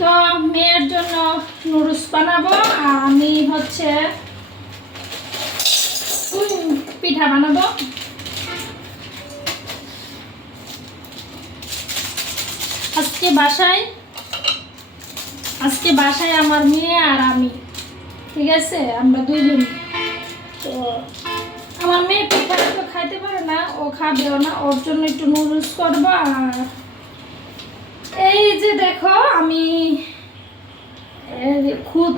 তো মেয়ের জন্য নুডলস বানাবো আর আমি হচ্ছে পিঠা বানাবো। আজকে বাসায় আমার মেয়ে আর আমি, ঠিক আছে, আমরা দুইজন। তো আমার মেয়ে পিঠা তো খাইতে পারে না, ও খাবেও না, ওর জন্য একটু নুডলস করবো। আর এই যে দেখো আমি খুদ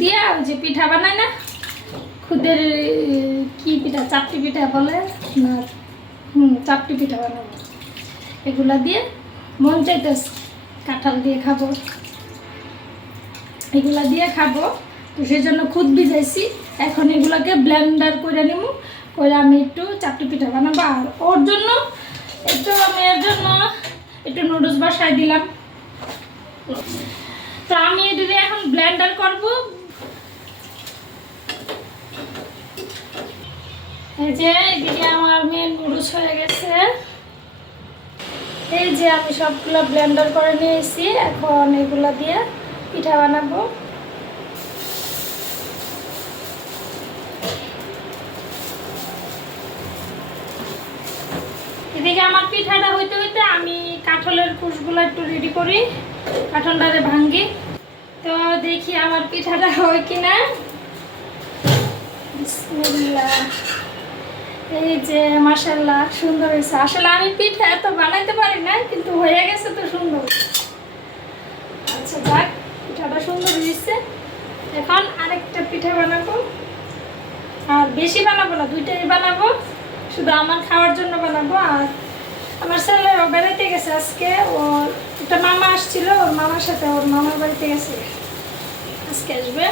দিয়া ওই যে পিঠা বানায় না, খুদের কি পিঠা, চাপটি পিঠা বলে না, চাপটি পিঠা বানাবো। এগুলা দিয়ে মন চাইতেছে কাঁঠাল দিয়ে খাবো, এগুলা দিয়ে খাবো। তো সেই জন্য খুদ ভিজাইছি, এখন এগুলাকে ব্লেন্ডার করে নিব, করে আমি একটু চাপটি পিঠা বানাবো। আর ওর জন্য একটু, মেয়ের জন্য একটু নুডলস বসাই দিলাম। তো আমি এটাকে এখন ব্লেন্ডার করব। এই যে এদিকে আমার মেয়ে নুডলস হয়ে গেছে। এই যে আমি সবগুলো ব্লেন্ডার করে নিয়েছি, এখন এগুলা দিয়ে পিঠা বানাবো। এদিকে আমার পিঠাটা হইতে হইতে আমি কাঁঠালের কুশগুলো একটু রেডি করি, কাঁঠালটারে ভাঙ্গি। তো দেখি আমার পিঠাটা হয় কিনা। বিসমিল্লাহ। এই যে মাশাআল্লাহ সুন্দর হয়েছে। আসলে আমি পিঠা এত বানাইতে পারি না, কিন্তু হয়ে গেছে তো সুন্দর। আচ্ছা যাক, পিঠাটা সুন্দর হয়েছে। এখন আরেকটা পিঠা বানাবো, আর বেশি বানাবো না, দুইটাই বানাবো, শুধু আমার খাওয়ার জন্য বানাবো। আর আমার ছেলে বেড়াইতে গেছে আজকে, ওর একটা মামা আসছিল, ওর মামার সাথে ওর মামার বাড়িতে গেছে, আজকে আসবে।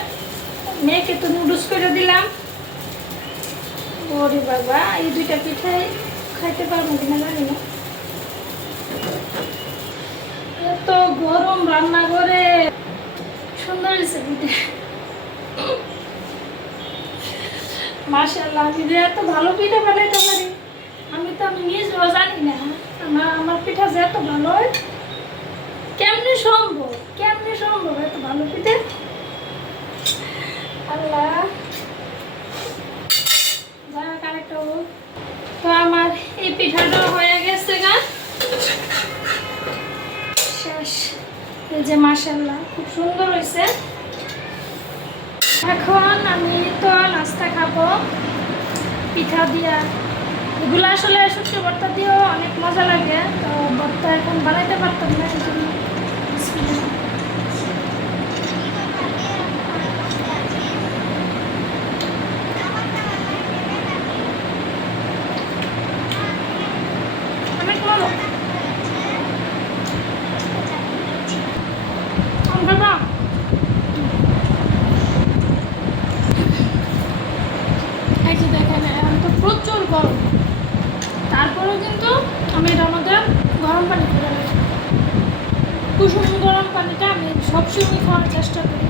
মেয়েকে তো নুডলস করে দিলাম। ওরে বাবা, এই দুইটা পিঠাই খাইতে পারবো কিনা জানি না, এত গরম রান্নাঘরে। সুন্দর হয়েছে পিঠা, মাশাআল্লাহ। আমি যে এত ভালো পিঠা বানাইতে পারি, আমি নিজেও জানি না। আমার পিঠা যে এত ভালো হয়, কেমনে সম্ভব এত ভালো পিঠা, আল্লাহ। তো আমার এই পিঠাটা হয়ে গেছে গা, শেষ। এই যে মাশাআল্লাহ খুব সুন্দর হয়েছে। এখন আমি তো নাস্তা খাবো পিঠা দিয়া। এগুলো আসলে শুটকি ভর্তা দিয়েও অনেক মজা লাগে, তো ভর্তা এখন বানাইতে পারতাম না, এই জন্য। অনেক ভালো বাবা। এই যে দেখেন, এখন তো প্রচুর গরম, তারপরেও কিন্তু আমি এটার মধ্যে গরম পানি করে রাখি। কুসুম গরম পানিটা আমি সবসময় খাওয়ার চেষ্টা করি,